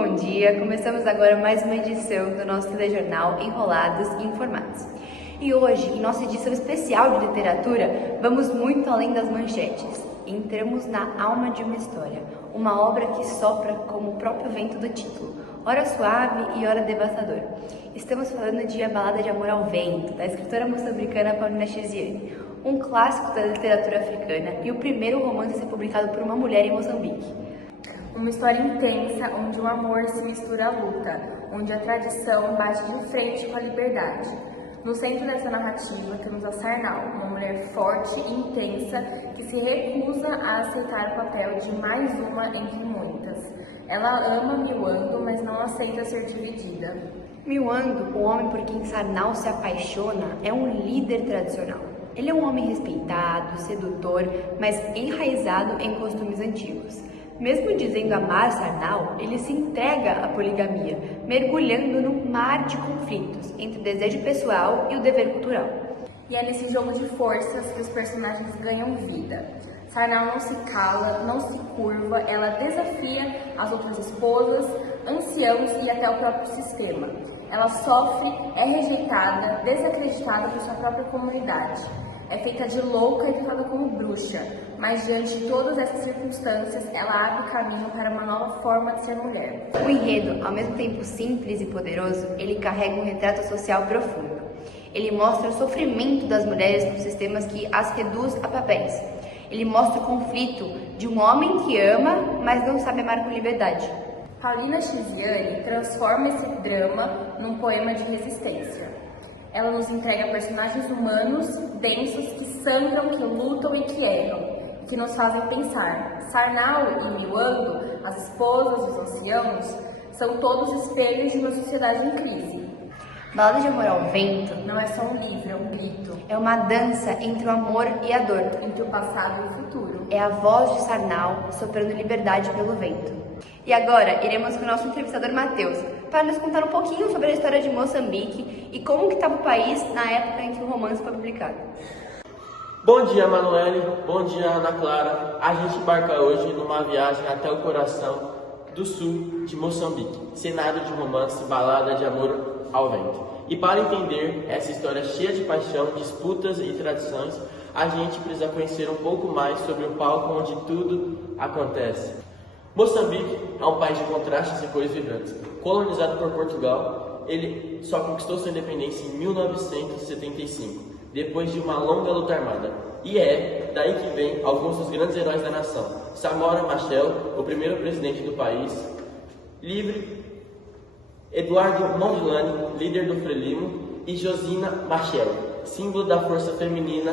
bom dia! Começamos agora mais uma edição do nosso telejornal Enrolados e Informados. E hoje, em nossa edição especial de literatura, vamos muito além das manchetes. Entramos na alma de uma história, uma obra que sopra como o próprio vento do título, ora suave e ora devastador. Estamos falando de A Balada de Amor ao Vento, da escritora moçambicana Paulina Chiziane, um clássico da literatura africana e o primeiro romance a ser publicado por uma mulher em Moçambique. Uma história intensa onde o amor se mistura à luta, onde a tradição bate de frente com a liberdade. No centro dessa narrativa temos a Sarnau, uma mulher forte e intensa que se recusa a aceitar o papel de mais uma entre muitas. Ela ama Miwando, mas não aceita ser dividida. Miwando, o homem por quem Sarnau se apaixona, é um líder tradicional. Ele é um homem respeitado, sedutor, mas enraizado em costumes antigos. Mesmo dizendo amar Sarnau, ele se entrega à poligamia, mergulhando num mar de conflitos entre o desejo pessoal e o dever cultural. E é nesse jogo de forças que os personagens ganham vida. Sarnau não se cala, não se curva, ela desafia as outras esposas, anciãos e até o próprio sistema. Ela sofre, é rejeitada, desacreditada por sua própria comunidade. É feita de louca e tratada como bruxa, mas diante de todas essas circunstâncias, ela abre caminho para uma nova forma de ser mulher. O enredo, ao mesmo tempo simples e poderoso, ele carrega um retrato social profundo. Ele mostra o sofrimento das mulheres nos sistemas que as reduz a papéis. Ele mostra o conflito de um homem que ama, mas não sabe amar com liberdade. Paulina Chiziane transforma esse drama num poema de resistência. Ela nos entrega personagens humanos, densos, que sangram, que lutam e que erram, e que nos fazem pensar. Sarnau e Miwando, as esposas, os anciãos, são todos espelhos de uma sociedade em crise. Balada de Amor ao Vento não é só um livro, é um grito. É uma dança entre o amor e a dor, entre o passado e o futuro. É a voz de Sarnau soprando liberdade pelo vento. E agora iremos com o nosso entrevistador Matheus para nos contar um pouquinho sobre a história de Moçambique e como que estava o país na época em que o romance foi publicado. Bom dia, Manuele. Bom dia, Ana Clara. A gente embarca hoje numa viagem até o coração do sul de Moçambique, cenário de romance, balada de amor ao vento. E para entender essa história cheia de paixão, disputas e tradições, a gente precisa conhecer um pouco mais sobre o palco onde tudo acontece. Moçambique é um país de contrastes e cores vibrantes. Colonizado por Portugal, ele só conquistou sua independência em 1975, depois de uma longa luta armada. E é daí que vem alguns dos grandes heróis da nação. Samora Machel, o primeiro presidente do país livre, Eduardo Mondlane, líder do Frelimo, e Josina Machel, símbolo da força feminina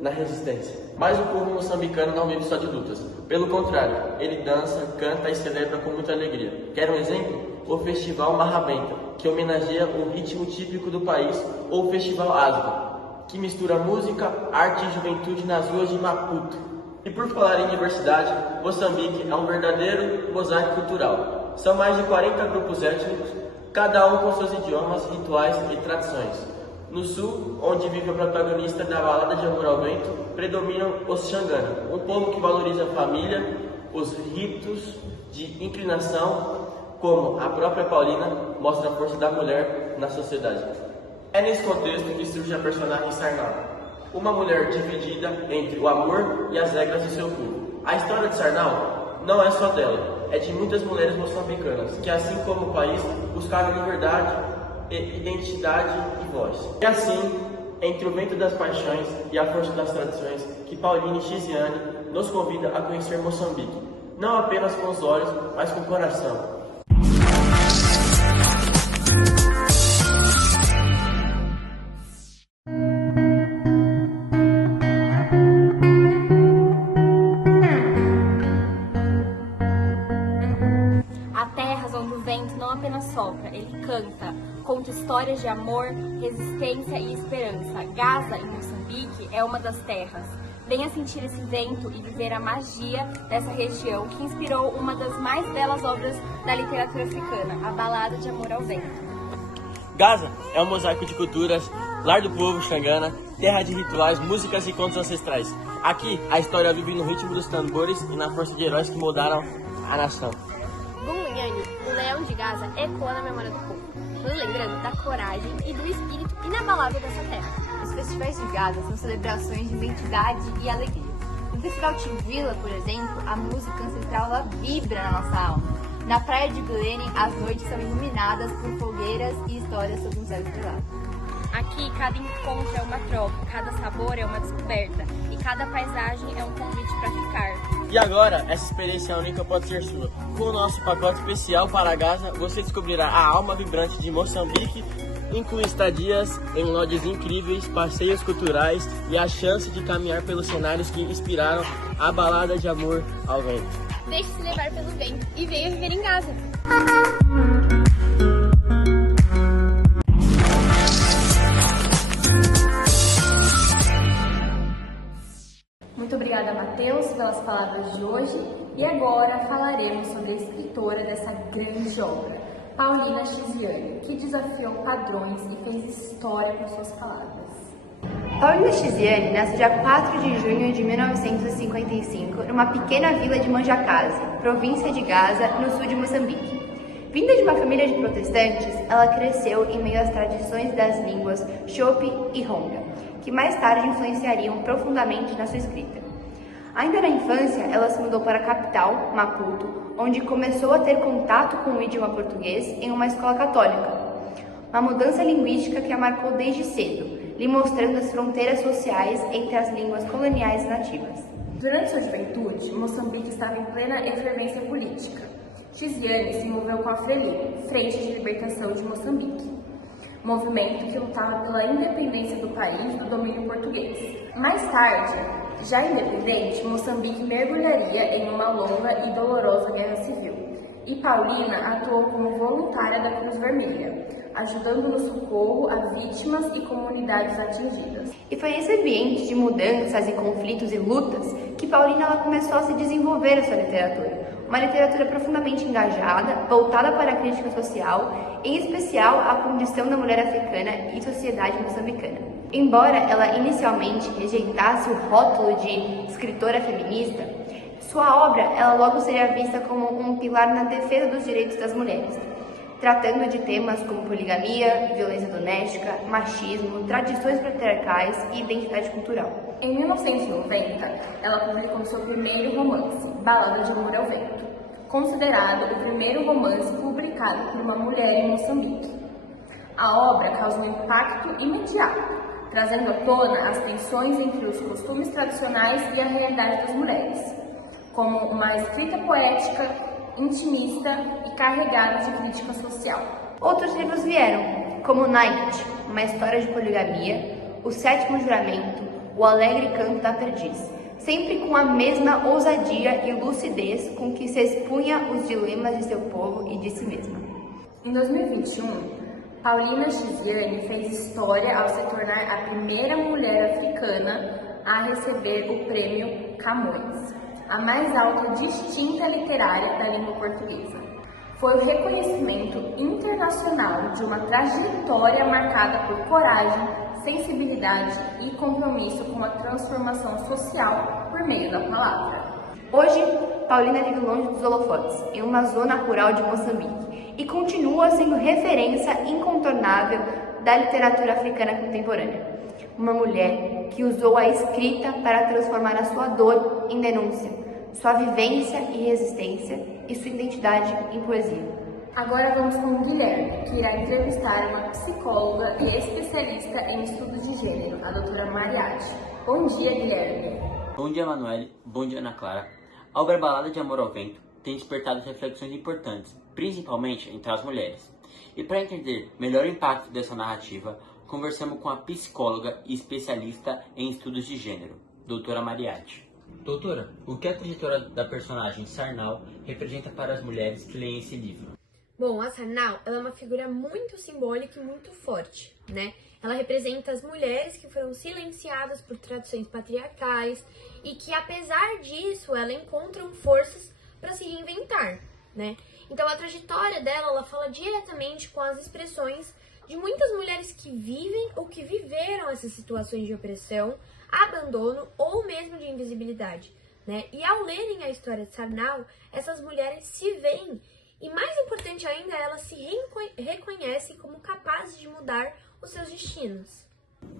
na resistência. Mas o povo moçambicano não vive só de lutas. Pelo contrário, ele dança, canta e celebra com muita alegria. Quer um exemplo? O Festival Marrabenta, que homenageia um ritmo típico do país, ou o Festival Asba, que mistura música, arte e juventude nas ruas de Maputo. E por falar em diversidade, Moçambique é um verdadeiro mosaico cultural. São mais de 40 grupos étnicos, cada um com seus idiomas, rituais e tradições. No sul, onde vive o protagonista da Balada de Amor ao Vento, predominam os Xangana, um povo que valoriza a família, os ritos de inclinação, como a própria Paulina mostra a força da mulher na sociedade. É nesse contexto que surge a personagem Sarnau, uma mulher dividida entre o amor e as regras do seu povo. A história de Sarnau não é só dela, é de muitas mulheres moçambicanas, que assim como o país, buscaram liberdade, identidade e voz. E assim, entre o vento das paixões e a força das tradições, que Paulina Chiziane nos convida a conhecer Moçambique, não apenas com os olhos, mas com o coração. Não apenas sopra, ele canta, conta histórias de amor, resistência e esperança. Gaza, em Moçambique, é uma das terras. Venha sentir esse vento e viver a magia dessa região que inspirou uma das mais belas obras da literatura africana, A Balada de Amor ao Vento. Gaza é um mosaico de culturas, lar do povo Xangana, terra de rituais, músicas e contos ancestrais. Aqui, a história vive no ritmo dos tambores e na força de heróis que moldaram a nação. Bunhani, o leão de Gaza ecoa na memória do povo, nos lembrando da coragem e do espírito inabalável dessa terra. Os festivais de Gaza são celebrações de identidade e alegria. No Festival Tivila, por exemplo, a música ancestral ela vibra na nossa alma. Na praia de Belém, as noites são iluminadas por fogueiras e histórias sobre um céu estrelado. Aqui, cada encontro é uma troca, cada sabor é uma descoberta e cada paisagem é um convite para ficar. E agora, essa experiência única pode ser sua. Com o nosso pacote especial para Gaza, você descobrirá a alma vibrante de Moçambique, inclui estadias em lodges incríveis, passeios culturais e a chance de caminhar pelos cenários que inspiraram a balada de amor ao vento. Deixe-se levar pelo vento e venha viver em Gaza. Muito obrigada, Matheus, pelas palavras de hoje. E agora falaremos sobre a escritora dessa grande obra, Paulina Chiziane, que desafiou padrões e fez história com suas palavras. Paulina Chiziane nasceu dia 4 de junho de 1955 numa pequena vila de Manjakazi, província de Gaza, no sul de Moçambique. Vinda de uma família de protestantes, ela cresceu em meio às tradições das línguas Chope e Ronga, que mais tarde influenciariam profundamente na sua escrita. Ainda na infância, ela se mudou para a capital, Maputo, onde começou a ter contato com o idioma português em uma escola católica. Uma mudança linguística que a marcou desde cedo, lhe mostrando as fronteiras sociais entre as línguas coloniais e nativas. Durante sua juventude, Moçambique estava em plena efervescência política. Chiziane se envolveu com a FRELIMO, Frente de Libertação de Moçambique, movimento que lutava pela independência do país do domínio português. Mais tarde, já independente, Moçambique mergulharia em uma longa e dolorosa guerra civil. E Paulina atuou como voluntária da Cruz Vermelha, ajudando no socorro a vítimas e comunidades atingidas. E foi nesse ambiente de mudanças e conflitos e lutas que Paulina ela começou a se desenvolver a sua literatura. Uma literatura profundamente engajada, voltada para a crítica social, em especial à condição da mulher africana e sociedade moçambicana. Embora ela inicialmente rejeitasse o rótulo de escritora feminista, sua obra ela logo seria vista como um pilar na defesa dos direitos das mulheres, tratando de temas como poligamia, violência doméstica, machismo, tradições patriarcais e identidade cultural. Em 1990, ela publicou seu primeiro romance, Balada de Amor ao Vento, considerado o primeiro romance publicado por uma mulher em Moçambique. A obra causou um impacto imediato, trazendo à tona as tensões entre os costumes tradicionais e a realidade das mulheres, como uma escrita poética, intimista e carregada de crítica social. Outros livros vieram, como Night, uma história de poligamia, O Sétimo Juramento, O Alegre Canto da Perdiz, sempre com a mesma ousadia e lucidez com que se expunha os dilemas de seu povo e de si mesma. Em 2021, Paulina Chiziane fez história ao se tornar a primeira mulher africana a receber o prêmio Camões, a mais alta distinta literária da língua portuguesa. Foi o reconhecimento internacional de uma trajetória marcada por coragem, sensibilidade e compromisso com a transformação social por meio da palavra. Hoje, Paulina vive longe dos holofotes, em uma zona rural de Moçambique, e continua sendo referência incontornável da literatura africana contemporânea. Uma mulher que usou a escrita para transformar a sua dor em denúncia, sua vivência em resistência e sua identidade em poesia. Agora vamos com o Guilherme, que irá entrevistar uma psicóloga e especialista em estudos de gênero, a doutora Mariatti. Bom dia, Guilherme. Bom dia, Manoel. Bom dia, Ana Clara. A obra Balada de Amor ao Vento tem despertado reflexões importantes, principalmente entre as mulheres. E para entender melhor o impacto dessa narrativa, conversamos com a psicóloga e especialista em estudos de gênero, doutora Mariatti. Doutora, o que a trajetória da personagem Sarnau representa para as mulheres que leem esse livro? Bom, a Sarnau, ela é uma figura muito simbólica e muito forte, né? Ela representa as mulheres que foram silenciadas por tradições patriarcais e que, apesar disso, elas encontram forças para se reinventar, né? Então, a trajetória dela, ela fala diretamente com as expressões de muitas mulheres que vivem ou que viveram essas situações de opressão, abandono ou mesmo de invisibilidade, né? E ao lerem a história de Sarnau, essas mulheres se veem e mais importante ainda, elas se reconhecem como capazes de mudar os seus destinos.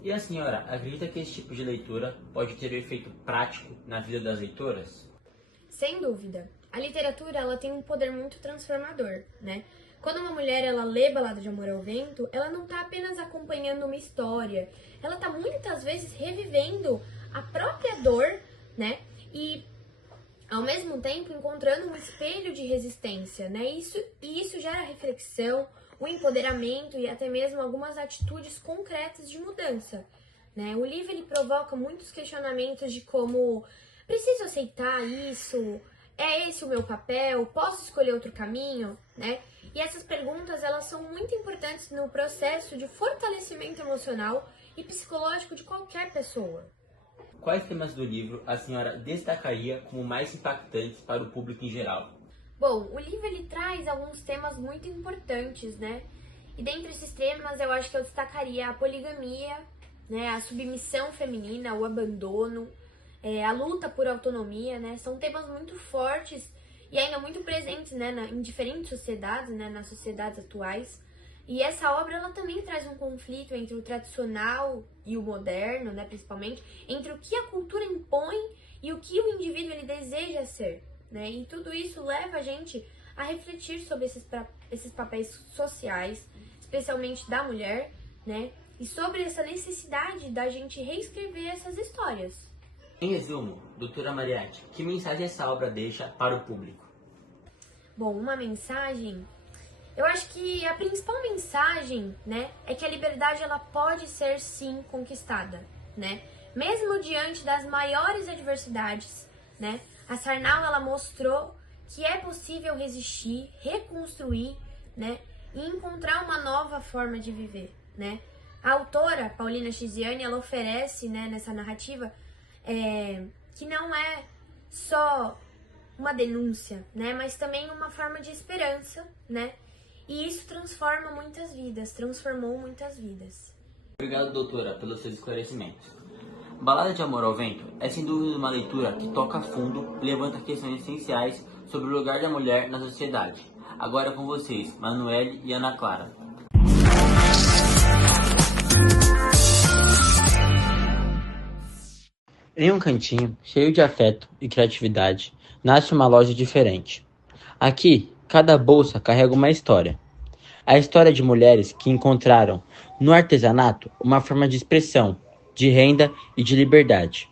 E a senhora acredita que esse tipo de leitura pode ter um efeito prático na vida das leitoras? Sem dúvida. A literatura, ela tem um poder muito transformador, né? Quando uma mulher, ela lê Balada de Amor ao Vento, ela não está apenas acompanhando uma história, ela está muitas vezes revivendo a própria dor, né? E, ao mesmo tempo, encontrando um espelho de resistência, né? Isso gera reflexão, o empoderamento e até mesmo algumas atitudes concretas de mudança, né? O livro, ele provoca muitos questionamentos de como: preciso aceitar isso? É esse o meu papel? Posso escolher outro caminho? Né? E essas perguntas, elas são muito importantes no processo de fortalecimento emocional e psicológico de qualquer pessoa. Quais temas do livro a senhora destacaria como mais impactantes para o público em geral? Bom, o livro, ele traz alguns temas muito importantes, né? E dentre esses temas, eu acho que eu destacaria a poligamia, né? A submissão feminina, o abandono, a luta por autonomia, né? São temas muito fortes e ainda muito presentes, né, em diferentes sociedades, né, nas sociedades atuais. E essa obra, ela também traz um conflito entre o tradicional e o moderno, né, principalmente, entre o que a cultura impõe e o que o indivíduo, ele deseja ser, né? E tudo isso leva a gente a refletir sobre esses papéis sociais, especialmente da mulher, né? E sobre essa necessidade da gente reescrever essas histórias. Em resumo, doutora Mariatti, que mensagem essa obra deixa para o público? Bom, uma mensagem... Eu acho que a principal mensagem, né, é que a liberdade, ela pode ser, sim, conquistada, né? Mesmo diante das maiores adversidades, né? A Sarnau, ela mostrou que é possível resistir, reconstruir, né? E encontrar uma nova forma de viver, né? A autora, Paulina Chiziane, ela oferece, né, nessa narrativa, que não é só uma denúncia, né, mas também uma forma de esperança, né, e isso transformou muitas vidas. Obrigado, doutora, pelos seus esclarecimentos. Balada de Amor ao Vento é sem dúvida uma leitura que toca a fundo e levanta questões essenciais sobre o lugar da mulher na sociedade. Agora com vocês, Manuele e Ana Clara. Em um cantinho, cheio de afeto e criatividade, nasce uma loja diferente. Aqui, cada bolsa carrega uma história. A história de mulheres que encontraram no artesanato uma forma de expressão, de renda e de liberdade.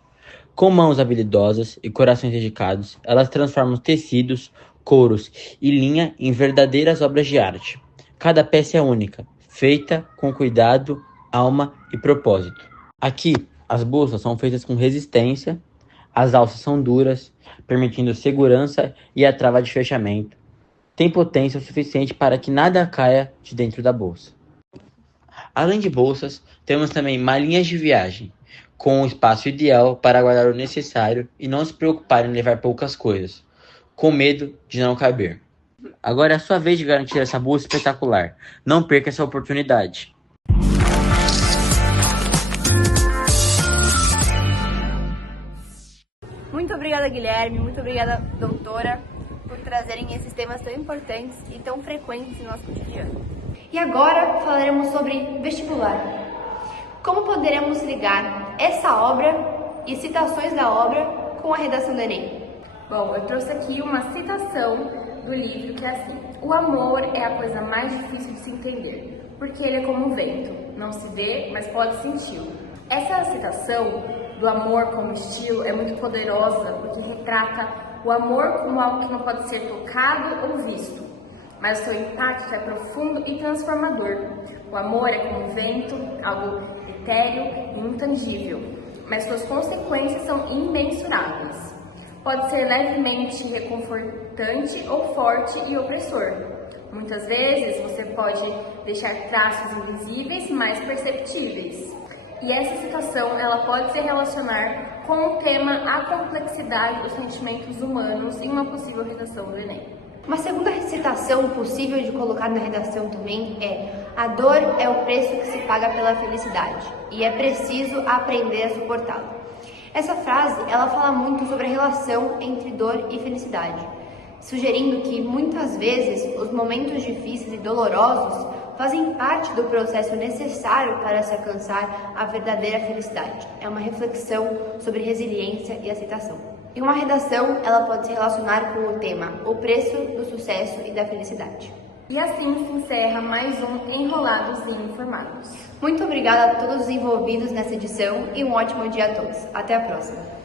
Com mãos habilidosas e corações dedicados, elas transformam tecidos, couros e linha em verdadeiras obras de arte. Cada peça é única, feita com cuidado, alma e propósito. Aqui, as bolsas são feitas com resistência, as alças são duras, permitindo segurança e a trava de fechamento. Tem potência o suficiente para que nada caia de dentro da bolsa. Além de bolsas, temos também malinhas de viagem, com um espaço ideal para guardar o necessário e não se preocupar em levar poucas coisas, com medo de não caber. Agora é a sua vez de garantir essa bolsa espetacular. Não perca essa oportunidade. Muito obrigada, Guilherme, muito obrigada, doutora, por trazerem esses temas tão importantes e tão frequentes no nosso cotidiano. E agora falaremos sobre vestibular. Como poderemos ligar essa obra e citações da obra com a redação do Enem? Bom, eu trouxe aqui uma citação do livro que é assim: o amor é a coisa mais difícil de se entender, porque ele é como o vento, não se vê, mas pode senti-lo. Essa citação do amor como estilo é muito poderosa, porque retrata o amor como algo que não pode ser tocado ou visto, mas o seu impacto é profundo e transformador. O amor é como o vento, algo etéreo e intangível, mas suas consequências são imensuráveis. Pode ser levemente reconfortante ou forte e opressor. Muitas vezes você pode deixar traços invisíveis, mas perceptíveis. E essa citação, ela pode se relacionar com o tema A Complexidade dos Sentimentos Humanos em uma possível redação do Enem. Uma segunda citação possível de colocar na redação também é: a dor é o preço que se paga pela felicidade e é preciso aprender a suportá-la. Essa frase, ela fala muito sobre a relação entre dor e felicidade. sugerindo que muitas vezes os momentos difíceis e dolorosos fazem parte do processo necessário para se alcançar a verdadeira felicidade. É uma reflexão sobre resiliência e aceitação. Em uma redação, ela pode se relacionar com o tema O Preço do Sucesso e da Felicidade. E assim se encerra mais um Enrolados e Informados. Muito obrigada a todos os envolvidos nessa edição e um ótimo dia a todos. Até a próxima!